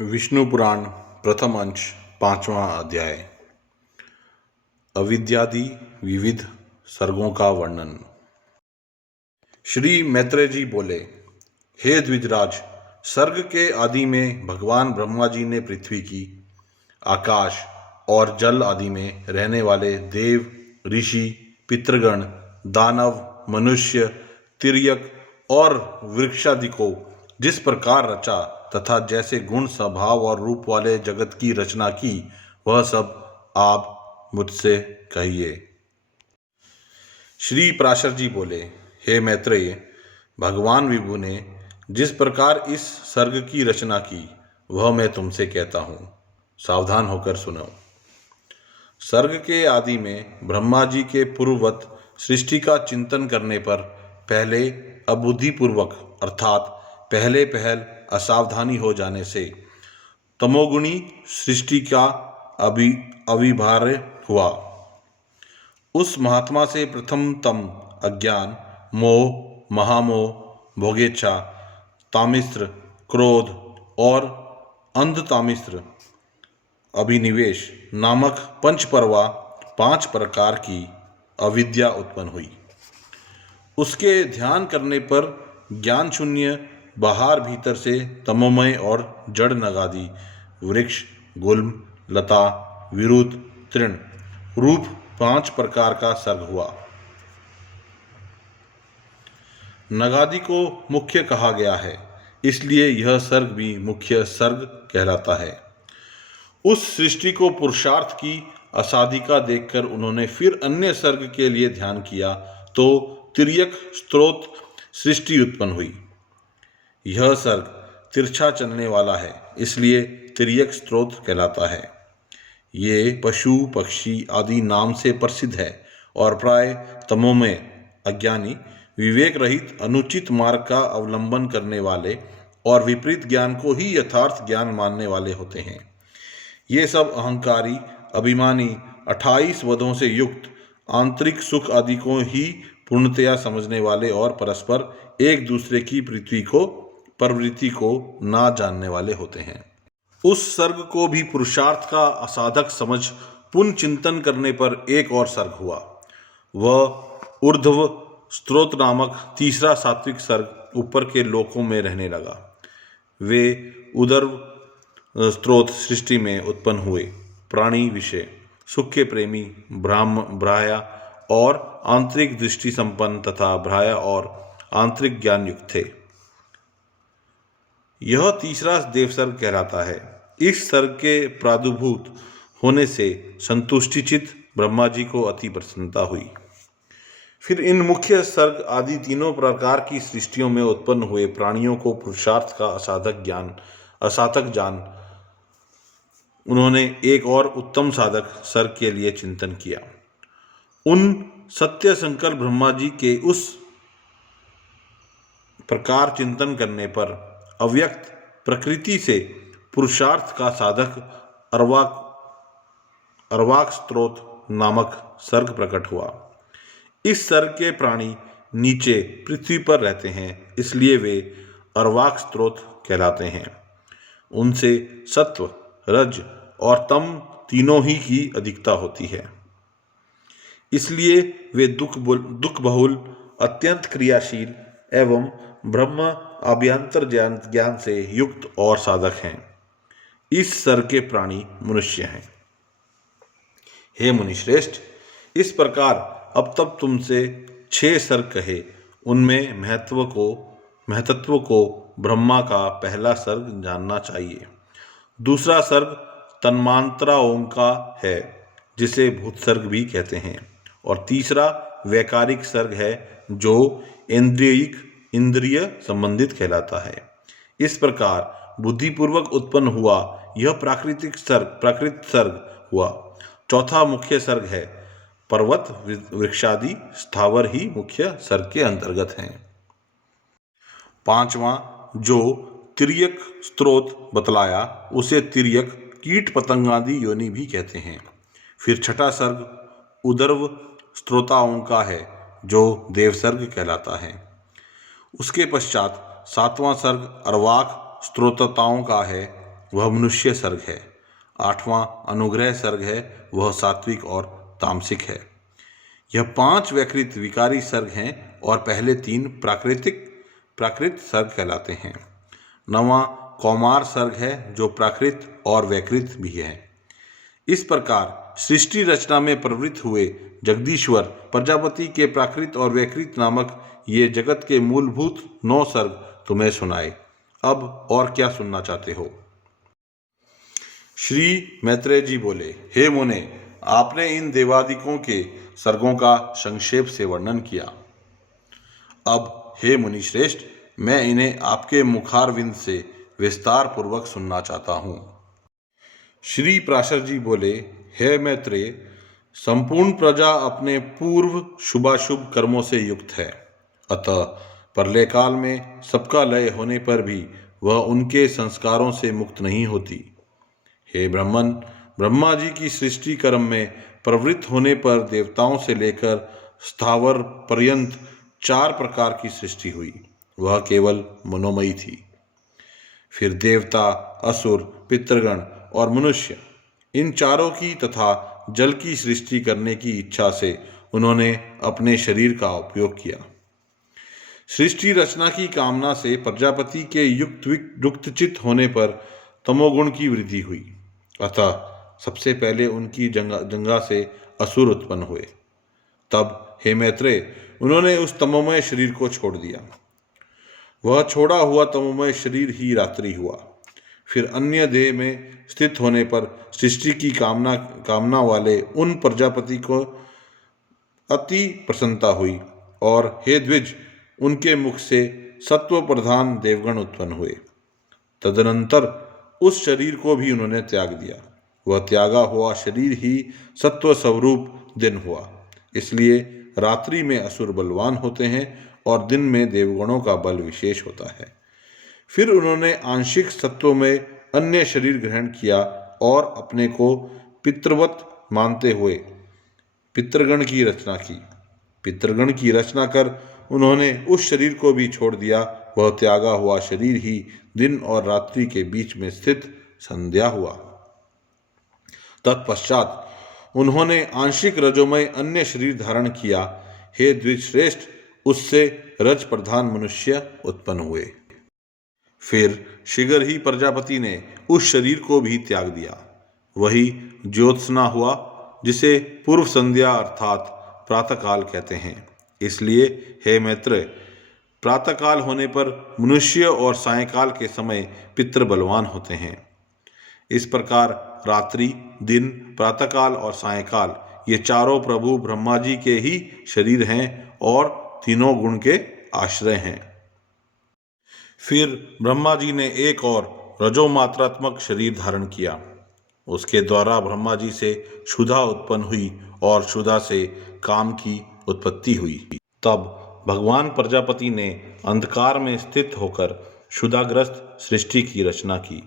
विष्णु पुराण प्रथम अंश पांचवा अध्याय। अविद्यादि विविध सर्गों का वर्णन। श्री मैत्रेय जी बोले, हे द्विजराज, सर्ग के आदि में भगवान ब्रह्मा जी ने पृथ्वी की, आकाश और जल आदि में रहने वाले देव, ऋषि, पितृगण, दानव, मनुष्य, तिर्यक और वृक्षादि को जिस प्रकार रचा तथा जैसे गुण स्वभाव और रूप वाले जगत की रचना की, वह सब आप मुझसे कहिए। श्री पराशर जी बोले, हे मैत्रेय, भगवान विभु ने जिस प्रकार इस सर्ग की रचना की वह मैं तुमसे कहता हूँ, सावधान होकर सुनो। सर्ग के आदि में ब्रह्मा जी के पूर्ववत सृष्टि का चिंतन करने पर पहले अबुद्धिपूर्वक अर्थात पहले पहल असावधानी हो जाने से तमोगुणी सृष्टि का अविभार्य हुआ। उस महात्मा से प्रथम तम अज्ञान, मोह, महामोह, भोगेच्छा, तामिस्र, क्रोध और अंधतामिस्र, अभिनिवेश नामक पंचपर्वा 5 प्रकार की अविद्या उत्पन्न हुई। उसके ध्यान करने पर ज्ञान शून्य बाहर भीतर से तमोमय और जड़ नगादि वृक्ष, गुल्म, लता, विरुद्ध, तृण रूप 5 प्रकार का सर्ग हुआ। नगादि को मुख्य कहा गया है, इसलिए यह सर्ग भी मुख्य सर्ग कहलाता है। उस सृष्टि को पुरुषार्थ की असाधिका देखकर उन्होंने फिर अन्य सर्ग के लिए ध्यान किया तो तिर्यक स्त्रोत सृष्टि उत्पन्न हुई। यह सर्ग तिरछा चलने वाला है, इसलिए तिर्यक स्त्रोत कहलाता है। ये पशु पक्षी आदि नाम से प्रसिद्ध है और प्राय तमोमय, अज्ञानी, विवेक रहित, अनुचित मार्ग का अवलंबन करने वाले और विपरीत ज्ञान को ही यथार्थ ज्ञान मानने वाले होते हैं। ये सब अहंकारी, अभिमानी, 28 वधों से युक्त, आंतरिक सुख आदि को ही पूर्णतया समझने वाले और परस्पर एक दूसरे की प्रवृत्ति को ना जानने वाले होते हैं। उस सर्ग को भी पुरुषार्थ का असाधक समझ पुनः चिंतन करने पर एक और सर्ग हुआ। वह ऊर्ध्व स्त्रोत नामक तीसरा सात्विक सर्ग ऊपर के लोकों में रहने लगा। वे उदर्व स्त्रोत सृष्टि में उत्पन्न हुए प्राणी विषय, सुख के प्रेमी, ब्राह्या और आंतरिक दृष्टि संपन्न तथा ब्राह्या और आंतरिक ज्ञान युक्त थे। यह तीसरा देवसर्ग कहलाता है। इस सर्ग के प्रादुर्भूत होने से संतुष्टिचित ब्रह्मा जी को अति प्रसन्नता हुई। फिर इन मुख्य सर्ग आदि तीनों प्रकार की सृष्टियों में उत्पन्न हुए प्राणियों को पुरुषार्थ का असाधक जान उन्होंने एक और उत्तम साधक सर्ग के लिए चिंतन किया। उन सत्य संकल्प ब्रह्मा जी के उस प्रकार चिंतन करने पर अव्यक्त प्रकृति से पुरुषार्थ का साधक अर्वाक स्त्रोत नामक सर्ग प्रकट हुआ। इस सर्ग के प्राणी नीचे पृथ्वी पर रहते हैं, इसलिए वे अर्वाक स्त्रोत कहलाते हैं। उनसे सत्व, रज और तम तीनों ही की अधिकता होती है, इसलिए वे दुख बहुल, अत्यंत क्रियाशील एवं ब्रह्म अभ्यंतर ज्ञान से युक्त और साधक हैं। इस सर्ग के प्राणी मनुष्य हैं। हे मुनिश्रेष्ठ, इस प्रकार अब तक तुमसे 6 सर्ग कहे, उनमें महतत्व को ब्रह्मा का पहला सर्ग जानना चाहिए। दूसरा सर्ग तन्मांतराओं का है, जिसे भूत सर्ग भी कहते हैं, और तीसरा वैकारिक सर्ग है, जो इंद्रिय संबंधित कहलाता है। इस प्रकार बुद्धिपूर्वक उत्पन्न हुआ यह प्राकृत सर्ग हुआ। चौथा मुख्य सर्ग है। पर्वत, वृक्षादि स्थावर ही मुख्य सर्ग के अंतर्गत हैं। पांचवा जो तिर्यक स्त्रोत बतलाया, उसे तिर्यक कीट पतंगादि योनि भी कहते हैं। फिर छठा सर्ग उदर्व स्त्रोताओं का है, जो देवसर्ग कहलाता है। उसके पश्चात 7वां सर्ग अर्वाक स्त्रोतताओं का है, वह मनुष्य सर्ग है। 8वां अनुग्रह सर्ग है, वह सात्विक और तामसिक है। यह 5 वैकृत विकारी सर्ग हैं और पहले 3 प्राकृत सर्ग कहलाते हैं। 9वां कौमार सर्ग है, जो प्राकृत और वैकृत भी है। इस प्रकार सृष्टि रचना में प्रवृत्त हुए जगदीश्वर प्रजापति के प्राकृत और वैकृत नामक ये जगत के मूलभूत 9 सर्ग तुम्हें सुनाए। अब और क्या सुनना चाहते हो? श्री मैत्रेय जी बोले, हे मुने, आपने इन देवादिकों के सर्गों का संक्षेप से वर्णन किया। अब हे मुनि श्रेष्ठ, मैं इन्हें आपके मुखारविंद से विस्तार पूर्वक सुनना चाहता हूँ। श्री पराशर जी बोले, हे मैत्रेय, संपूर्ण प्रजा अपने पूर्व शुभाशुभ कर्मों से युक्त है, अतः प्रलय काल में सबका लय होने पर भी वह उनके संस्कारों से मुक्त नहीं होती। हे ब्राह्मण, ब्रह्मा जी की सृष्टि कर्म में प्रवृत्त होने पर देवताओं से लेकर स्थावर पर्यंत 4 प्रकार की सृष्टि हुई। वह केवल मनोमयी थी। फिर देवता, असुर, पितृगण और मनुष्य, इन चारों की तथा जल की सृष्टि करने की इच्छा से उन्होंने अपने शरीर का उपयोग किया। सृष्टि रचना की कामना से प्रजापति के युक्तचित होने पर तमोगुण की वृद्धि हुई, अतः सबसे पहले उनकी जंगा से असुर उत्पन्न हुए। तब हे मैत्रेय, उन्होंने उस तमोमय शरीर को छोड़ दिया। वह छोड़ा हुआ तमोमय शरीर ही रात्रि हुआ। फिर अन्य देह में स्थित होने पर सृष्टि की कामना वाले उन प्रजापति को अति प्रसन्नता हुई और हे द्विज, उनके मुख से सत्व प्रधान देवगण उत्पन्न हुए। तदनंतर उस शरीर को भी उन्होंने त्याग दिया। वह त्यागा हुआ शरीर ही सत्व स्वरूप दिन हुआ। इसलिए रात्रि में असुर बलवान होते हैं और दिन में देवगणों का बल विशेष होता है। फिर उन्होंने आंशिक सत्व में अन्य शरीर ग्रहण किया और अपने को पितृवत मानते हुए पितृगण की रचना की। पितृगण की रचना कर उन्होंने उस शरीर को भी छोड़ दिया। वह त्यागा हुआ शरीर ही दिन और रात्रि के बीच में स्थित संध्या हुआ। तत्पश्चात उन्होंने आंशिक रजोमय अन्य शरीर धारण किया। हे द्विजश्रेष्ठ, उससे रज प्रधान मनुष्य उत्पन्न हुए। फिर शीघ्र ही प्रजापति ने उस शरीर को भी त्याग दिया। वही ज्योत्सना हुआ, जिसे पूर्व संध्या अर्थात प्रातःकाल कहते हैं। इसलिए हे मैत्रेय, प्रातःकाल होने पर मनुष्य और सायंकाल के समय पितृ बलवान होते हैं। इस प्रकार रात्रि, दिन, प्रातःकाल और सायंकाल ये चारों प्रभु ब्रह्मा जी के ही शरीर हैं और तीनों गुण के आश्रय हैं। फिर ब्रह्मा जी ने एक और रजोमात्रात्मक शरीर धारण किया। उसके द्वारा ब्रह्मा जी से क्षुधा उत्पन्न हुई और क्षुधा से काम की उत्पत्ति हुई। तब भगवान प्रजापति ने अंधकार में स्थित होकर क्षुधाग्रस्त सृष्टि की रचना की।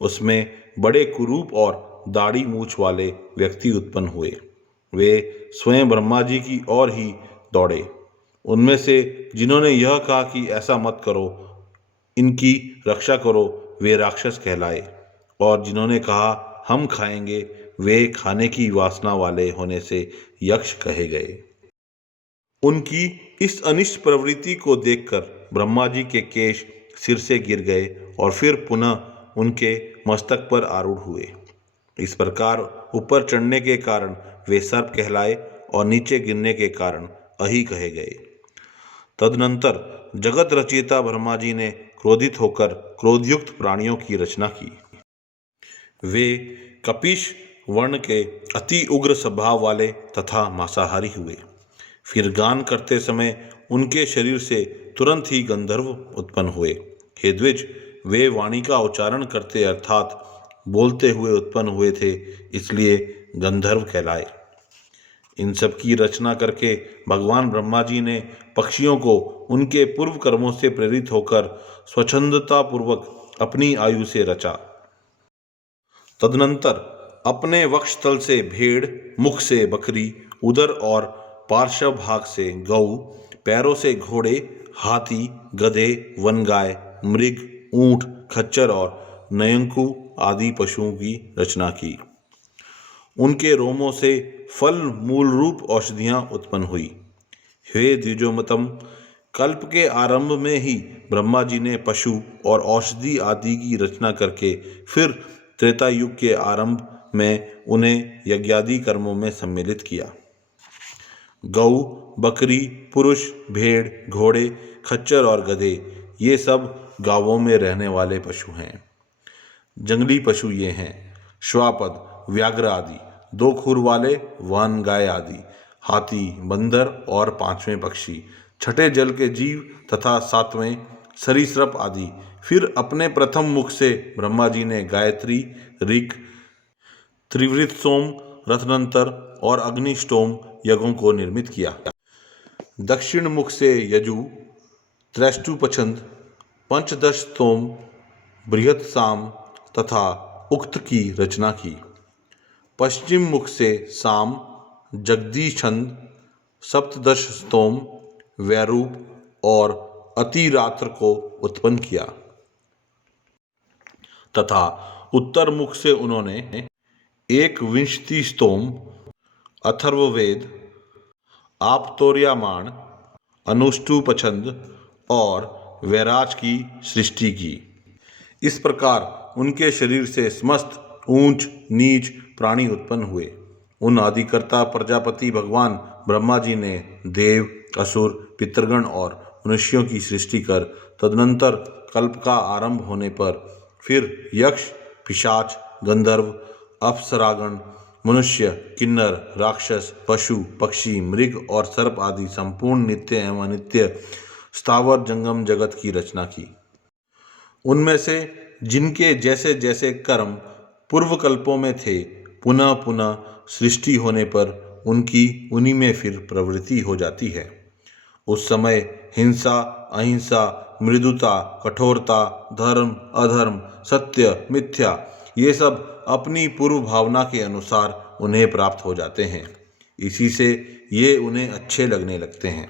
उसमें बड़े कुरूप और दाढ़ी मूछ वाले व्यक्ति उत्पन्न हुए। वे स्वयं ब्रह्मा जी की ओर ही दौड़े। उनमें से जिन्होंने यह कहा कि ऐसा मत करो, इनकी रक्षा करो, वे राक्षस कहलाए, और जिन्होंने कहा हम खाएंगे, वे खाने की वासना वाले होने से यक्ष कहे गए। उनकी इस अनिष्ट प्रवृत्ति को देखकर ब्रह्मा जी के केश सिर से गिर गए और फिर पुनः उनके मस्तक पर आरूढ़ हुए। इस प्रकार ऊपर चढ़ने के कारण वे सर्प कहलाए और नीचे गिरने के कारण अहि कहे गए। तदनंतर जगत रचयिता ब्रह्मा जी ने क्रोधित होकर क्रोधयुक्त प्राणियों की रचना की। वे कपिश वर्ण के अति उग्र स्वभाव वाले तथा मांसाहारी हुए। फिर गान करते समय उनके शरीर से तुरंत ही गंधर्व उत्पन्न हुए। हे द्विज, वे वाणी का उच्चारण करते अर्थात बोलते हुए उत्पन्न हुए थे, इसलिए गंधर्व कहलाए। इन सब की रचना करके भगवान ब्रह्मा जी ने पक्षियों को उनके पूर्व कर्मों से प्रेरित होकर स्वच्छंदता पूर्वक अपनी आयु से रचा। तदनंतर अपने वक्षस्थल से भेड़, मुख से बकरी, उदर और पार्श्व भाग से गऊ, पैरों से घोड़े, हाथी, गधे, वनगाय, मृग, ऊंट, खच्चर और नयंकु आदि पशुओं की रचना की। उनके रोमों से फल मूल रूप औषधियाँ उत्पन्न हुई। हे द्विजोमतम, कल्प के आरंभ में ही ब्रह्मा जी ने पशु और औषधि आदि की रचना करके फिर त्रेता युग के आरंभ में उन्हें यज्ञादि कर्मों में सम्मिलित किया। गौ, बकरी, पुरुष, भेड़, घोड़े, खच्चर और गधे ये सब गांवों में रहने वाले पशु हैं। जंगली पशु ये हैं श्वापद, व्याघ्र आदि, 2 खुर वाले वन गाय आदि, हाथी, बंदर और 5वें पक्षी, छठे जल के जीव तथा 7वें सरीसृप आदि। फिर अपने प्रथम मुख से ब्रह्मा जी ने गायत्री, ऋक्, त्रिवृत सोम, रत्नंतर और अग्निष्टोम यज्ञों को निर्मित किया। दक्षिण मुख से यजु, त्रैष्टुपछंद, पंचदश स्तोम, बृहत साम तथा उक्त की रचना की। पश्चिम मुख से साम, जगदीछंद, सप्तदश स्तोम, वैरूप और अतिरात्र को उत्पन्न किया तथा उत्तर मुख से उन्होंने 21 स्तोम, अथर्ववेद, आपतोर्यामाण, अनुष्टुपछंद और वैराज की सृष्टि की। इस प्रकार उनके शरीर से समस्त ऊंच नीच प्राणी उत्पन्न हुए। उन आदिकर्ता प्रजापति भगवान ब्रह्मा जी ने देव, असुर, पितृगण और मनुष्यों की सृष्टि कर तदनंतर कल्प का आरंभ होने पर फिर यक्ष, पिशाच, गंधर्व, अप्सरागण, मनुष्य, किन्नर, राक्षस, पशु, पक्षी, मृग और सर्प आदि संपूर्ण नित्य एवं अनित्य स्थावर जंगम जगत की रचना की। उनमें से जिनके जैसे जैसे कर्म पूर्व कल्पों में थे, पुनः पुनः सृष्टि होने पर उनकी उन्हीं में फिर प्रवृत्ति हो जाती है। उस समय हिंसा, अहिंसा, मृदुता, कठोरता, धर्म, अधर्म, सत्य, मिथ्या ये सब अपनी पूर्व भावना के अनुसार उन्हें प्राप्त हो जाते हैं। इसी से ये उन्हें अच्छे लगने लगते हैं।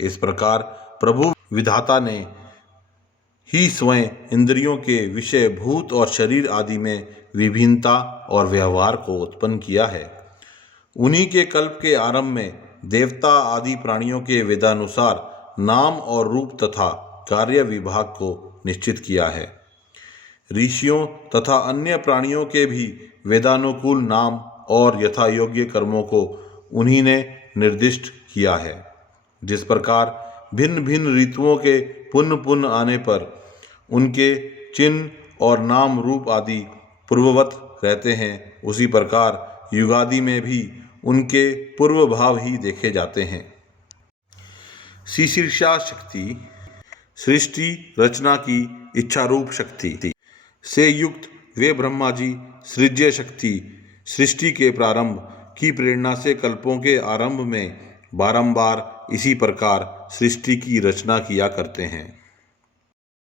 इस प्रकार प्रभु विधाता ने ही स्वयं इंद्रियों के विषय, भूत और शरीर आदि में विभिन्नता और व्यवहार को उत्पन्न किया है। उन्हीं के कल्प के आरंभ में देवता आदि प्राणियों के वेदानुसार नाम और रूप तथा कार्य विभाग को निश्चित किया है। ऋषियों तथा अन्य प्राणियों के भी वेदानुकूल नाम और यथायोग्य कर्मों को उन्हीं ने निर्दिष्ट किया है। जिस प्रकार भिन्न भिन्न ऋतुओं के पुनः पुनः आने पर उनके चिन्ह और नाम रूप आदि पूर्ववत रहते हैं, उसी प्रकार युगादि में भी उनके पूर्व भाव ही देखे जाते हैं। शीर्षा शक्ति सृष्टि रचना की इच्छारूप शक्ति से युक्त वे ब्रह्मा जी सृज्य शक्ति सृष्टि के प्रारंभ की प्रेरणा से कल्पों के आरंभ में बारंबार इसी प्रकार सृष्टि की रचना किया करते हैं।